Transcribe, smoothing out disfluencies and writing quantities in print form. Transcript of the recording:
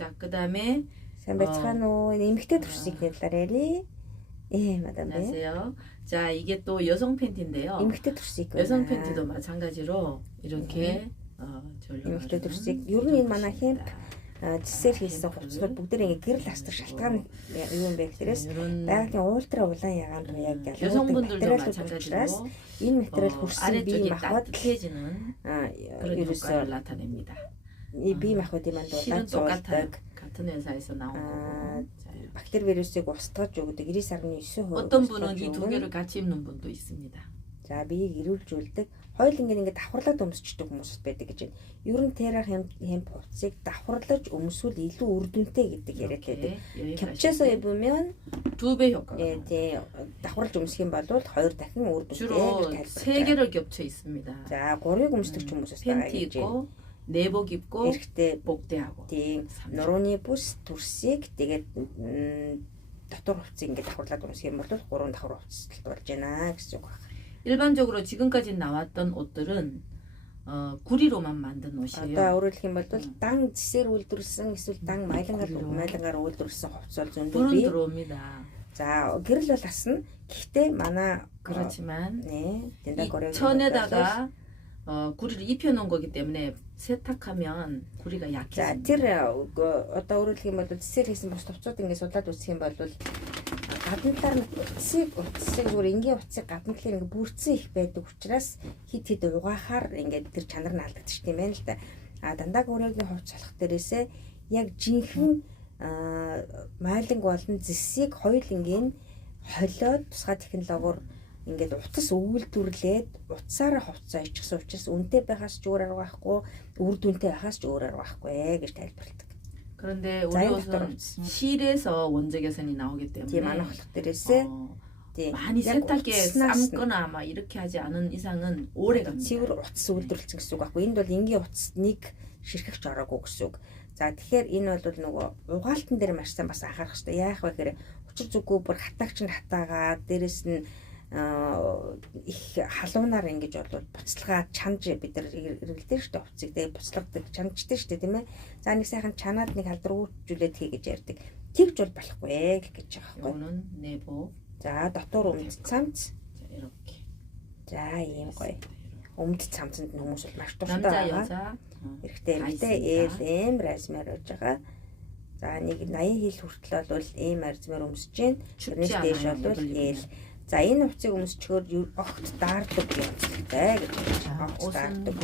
자, 그다음에 Сайн байцгаана уу? Эмэгтэй төрсийг хэлээр ярий. Мадам. 안녕하세요. 자, 이게 또 여성 팬티인데요. Эмэгтэй төрсийг. 여성 팬티도 마찬가지로 이렇게 эмэгтэй төрсийг ер нь энэ манай хэмп жисээр хийсэн хувцсууд бүгд ингэ гэрэл астар шалтгаан юу юм бэ гэхээрээс байгалийн ультра улаан ягаан руу яг 여성분들도 마찬가지로 энэ материал хүрсэн бие махбод 따뜻해지는 그런 효과를 나타냅니다. 이 бие махбодын манд 실은 똑같아요. 같은 회사에서 나온 거고. бактери вирусыг устгаж өгдөг 99.9% 어떤 분은 이 두 개를 같이 입는 분도 있습니다. За биеийг эрүүлжүүлдэг. Хоёул ингэ давхарлаад өмсчдөг хүмүүс байдаг гэж байна. Ер нь терра хэмп хувцсыг давхарлаж өмсвөл илүү үр дүнтэй гэдэг яриад байдаг. Капчасо 입으면 2배 효과가. 예, давхарлаж өмсөх юм бол 2 дахин үр дүнтэй 주로 3개를 겹쳐 있습니다. За 3-ыг өмсдөг хүмүүсээс байгаа 팬티 гэж. 입고 내복 입고 Эрэхтэй 복대하고. тийм нурууны бүс төрсийг тэгээд дотор хувцсыг ингэ давхарлаад өмсөх юм бол 3 давхар хувцсалт болж байна гэсэн үг байна. 일반적으로 지금까지 나왔던 옷들은 구리로만 만든 옷이에요. Одоо өөрөөр хэлэх юм бол дан зэсээр үйлдвэрлэсэн эсвэл дан майлангаар үйлдвэрлэсэн хувцс бол зөндөө 불은 бий. 들어옵니다. За гэрэл бол асна. Гэхдээ манай 그렇지만 덴다코레 천에다가 구리를 입혀놓은 거기 때문에 세탁하면 구리가 За 약해집니다. тэр одоо өөрөөр хэлэх юм бол зэсээр хийсэн бус хувцсууд ингэ судлаад үзэх юм бол гадна талаар нь утсыг зүгээр энгийн утсыг гадна талаар ингэ бүрдсэн их байдаг учраас хит хит угаахаар ингэ тэр чанар нь алдагдчих тийм байна л да. А дандаа гөрөөгийн хувцс болох дээрээсээ яг жинхэнэ майланг болон зэсийг хоёулангийн холиод тусгай технологиор ингээд утас өгүүлдвэрлээд утсаараа хувцас ичсэн учраас үнэтэй байхаас ч өөр арга байхгүй, үр дүнтэй байхаас ч өөр арга байхгүй гэж тайлбарладаг. 그런데 우리 옷은 실에서 원적외선이 나오기 때문에 тийм манай болох дээрээсээ 많이 세탁기에 삶거나 막 이렇게 하지 않은 이상은 오래 갑니다. цэвэр утас үйлдвэрлэсэн гэсэн үг байхгүй. Энд бол энгийн утасныг ширхэгч ороогүй гэсэн үг. За тэгэхээр энэ бол нөгөө угаалтан дээр маш сайн бас анхаарах хэрэгтэй. Яах вэ гэхээр учир зүггүй бүр хатаагч нь хатаагаад дээрэс нь их халуунаар ингэж бол буцалгаа чанж бид нар эргэлдэж штэ хувцсыг тэгээ буцалгадаг чанжтай штэ тийм ээ. За нэг сайхан чанаад нэг халдруугжүүлээд хий гэж ярьдаг. Тэгж бол болохгүй гэж байгаа байхгүй. 이거는 내복. За дотор өмд цамц. 자, 이렇게. За ийм гоё. Өмд цамцанд хүмүүс бол маш 남자 дуртай байгаа. 여자. Эрэгтэй эмэгтэй ээл размер байж байгаа. За нэг 80 хил хүртэл бол ийм размер өмсөж जैन. Тэрнээс дээш бол ээл. За энэ хувцсыг өмсчгөр огт даардаг юм цэгтэй гэж. Огт даардаг.